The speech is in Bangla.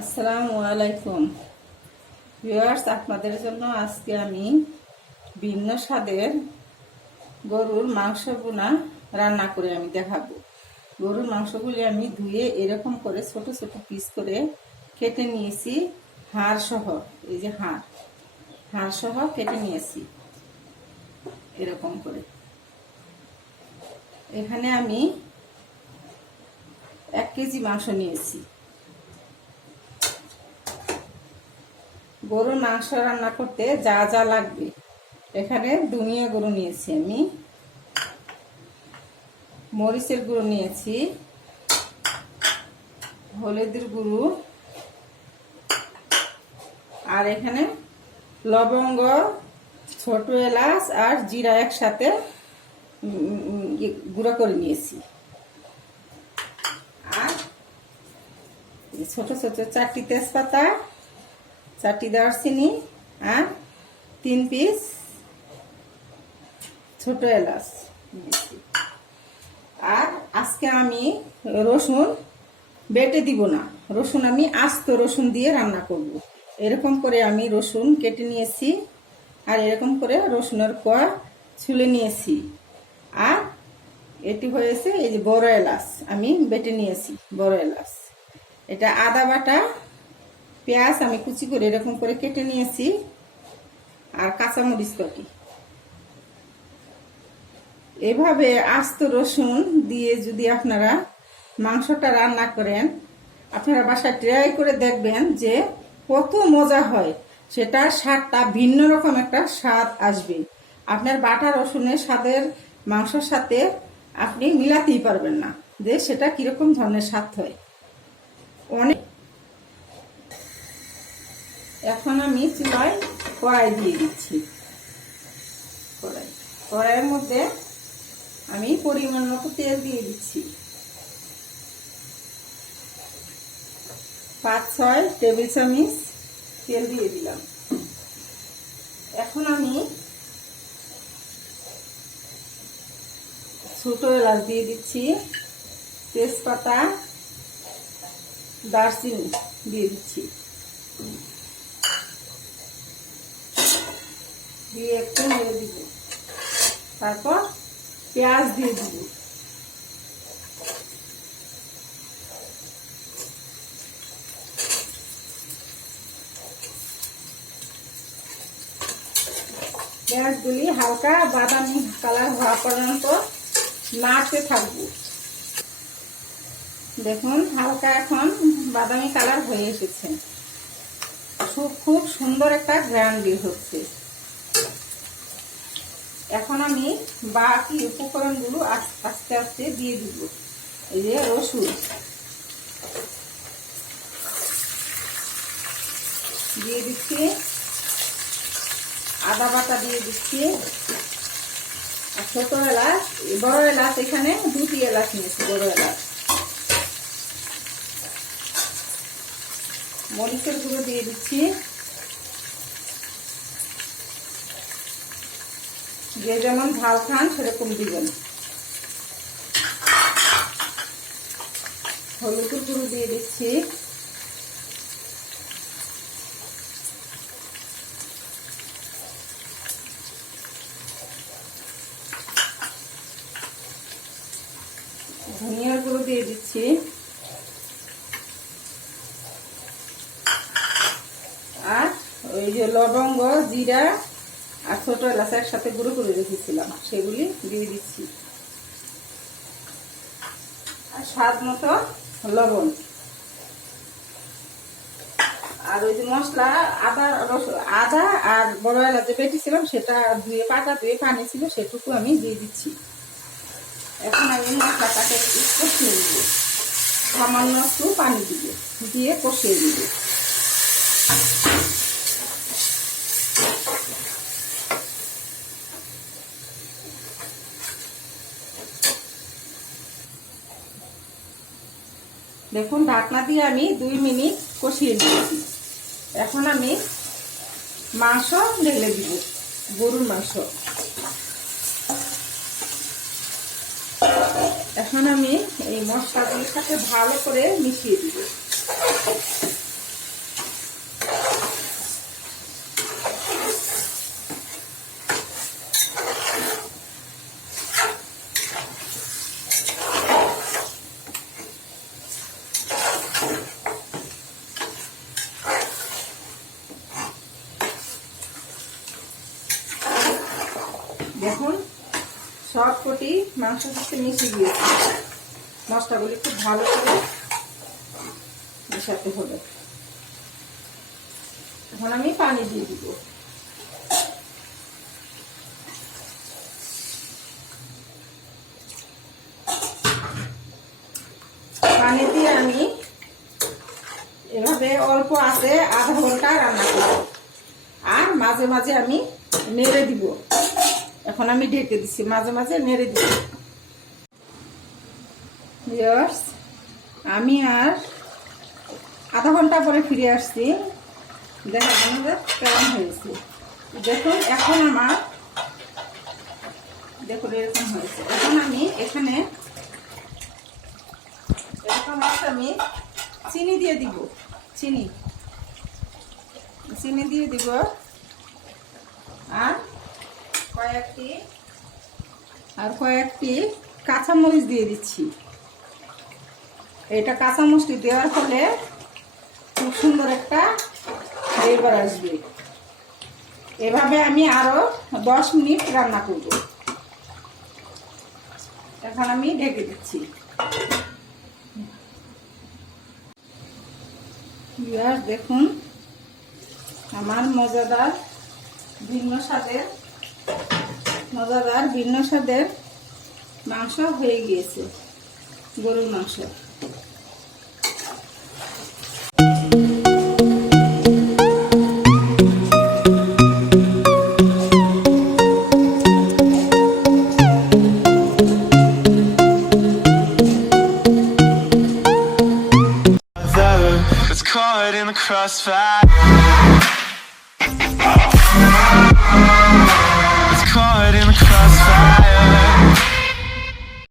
আসসালামু আলাইকুম ভিউয়ার্স, আপনাদের জন্য আজকে আমি ভিন্ন স্বাদের গরুর মাংস বোনা রান্না করে আমি দেখাবো। গরুর মাংসগুলি আমি ধুয়ে এরকম করে ছোট ছোট পিস করে কেটে নিয়েছি, হাড় সহ। এই যে হাড় সহ কেটে নিয়েছি এরকম করে। এখানে আমি 1 কেজি মাংস নিয়েছি। গরুর মাংস রান্না করতে যা যা লাগবে, এখানে দুনিয়া গরু নিয়েছি আমি, মরিচের গুঁড়ো নিয়েছি, হলুদের গুঁড়ো, আর এখানে লবঙ্গ, ছোট এলাচ আর জিরা একসাথে গুঁড়ো করে নিয়েছি। আর ছোট ছোট 4টি তেজপাতা, 4টি দারচিনি আর 3 পিস ছোট এলাচ নিয়েছি। আর আজকে আমি রসুন বেটে দিব না, রসুন আমি আস্ত রসুন দিয়ে রান্না করব। এরকম করে আমি রসুন কেটে নিয়েছি, আর এরকম করে রসুনের কোয়া ছুলে নিয়েছি। আর এটি হয়েছে এই যে বড় এলাচ, আমি বেটে নিয়েছি বড় এলাচ। এটা আদা বাটা, পেঁয়াজ আমি কুচি করে এরকম করে কেটে নিয়েছি, আর কাঁচামরিচ কটি। এভাবে আস্ত রসুন দিয়ে যদি আপনারা মাংসটা রান্না করেন, আপনারা বাসায় ট্রাই করে দেখবেন যে কত মজা হয়। সেটা স্বাদটা ভিন্ন রকম একটা স্বাদ আসবে। আপনার বাটা রসুনের স্বাদের মাংসর সাথে আপনি মিলাতেই পারবেন না যে সেটা কিরকম ধরনের স্বাদ হয়। অনেক। এখন আমি চুলায় কড়াই দিয়ে দিচ্ছি। কড়াইয়ের মধ্যে আমি পরিমাণ মতো তেল দিয়ে দিচ্ছি। 5-6 টেবিল চামচ তেল দিয়ে দিলাম। এখন আমি ছোট এলাচ দিয়ে দিচ্ছি, তেজপাতা, দারচিনি দিয়ে দিচ্ছি, দিয়ে একটু নেড়ে দিব। তারপর পেঁয়াজ দিয়ে দিব। পেঁয়াজগুলি হালকা বাদামি কালার হওয়া পর্যন্ত নাড়তে থাকবো। দেখুন হালকা এখন বাদামি কালার হয়ে এসেছে। খুব সুন্দর একটা ঘ্রাণ বের হচ্ছে। এখন আমি বাকি উপকরণগুলো আস্তে আস্তে দিয়ে দিব। এই যে রসুন দিয়ে দিচ্ছি, আদা বাটা দিয়ে দিচ্ছি, আর ছোট এলাচ, বড় এলাচ এখানে 2টি এলাচ নিয়েছি, বড় এলাচ। মরিচের গুঁড়ো দিয়ে দিচ্ছি, যে যেমন ঝাল খান সেরকম দিবেন। হলুদের গুঁড়ো দিয়ে দিচ্ছি, ধনিয়ার গুঁড়ো দিয়ে দিচ্ছি, আর ওই যে লবঙ্গ, জিরা আর ছোট এলাচ একসাথে গুঁড়ো করে রেখেছিলাম সেগুলি দিয়ে দিচ্ছি, আর স্বাদ মতো লবণ। আর ওই যে মশলা আদা আর বড় এলাচ যে বেটেছিলাম সেটা পাটা ধুয়ে পানি ছিল সেটুকু আমি দিয়ে দিচ্ছি। এখন আমি মশলাটাকে একটু কষিয়ে দিব, সামান্য একটু পানি দিয়ে কষিয়ে দিব। দেখুন ঢাকনা দিয়ে আমি 2 মিনিট কষিয়ে নিয়েছি। এখন আমি মাংস ঢেলে দিব, গরুর মাংস। এখন আমি এই মশলাগুলোর সাথে ভালো করে মিশিয়ে দিব। মাংসের সাথে মিশে গিয়েছে। মশলাগুলি খুব ভালো করে মেশাতে হবে। এখন আমি পানি দিয়ে দিব। পানি দিয়ে আমি এভাবে অল্প আছে আধা ঘন্টা রান্না করব, আর মাঝে মাঝে আমি নেড়ে দিব। এখন আমি ঢেকে দিচ্ছি, মাঝে মাঝে নেড়ে দিব। ভিউয়ার্স, আমি আর আধা ঘন্টা পরে ফিরে আসছি। দেখা গেল যে কেমন হয়েছে দেখুন। এখন আমার দেখুন এরকম হয়েছে। এখন আমি এখানে এরকম আমি চিনি দিয়ে দিব। চিনি দিয়ে দিব আর কয়েকটি কাঁচামরিচ দিয়ে দিচ্ছি। এটা কাঁচামরিচ দেওয়ার ফলে খুব সুন্দর একটা ফ্লেভার আসবে। এভাবে আমি আরো 10 মিনিট রান্না করব। এখন আমি ঢেকে দিচ্ছি। দেখুন আমার মজাদার ভিন্ন স্বাদের মাংস হয়ে গিয়েছে, গরুর মাংস। Caught in the crossfire.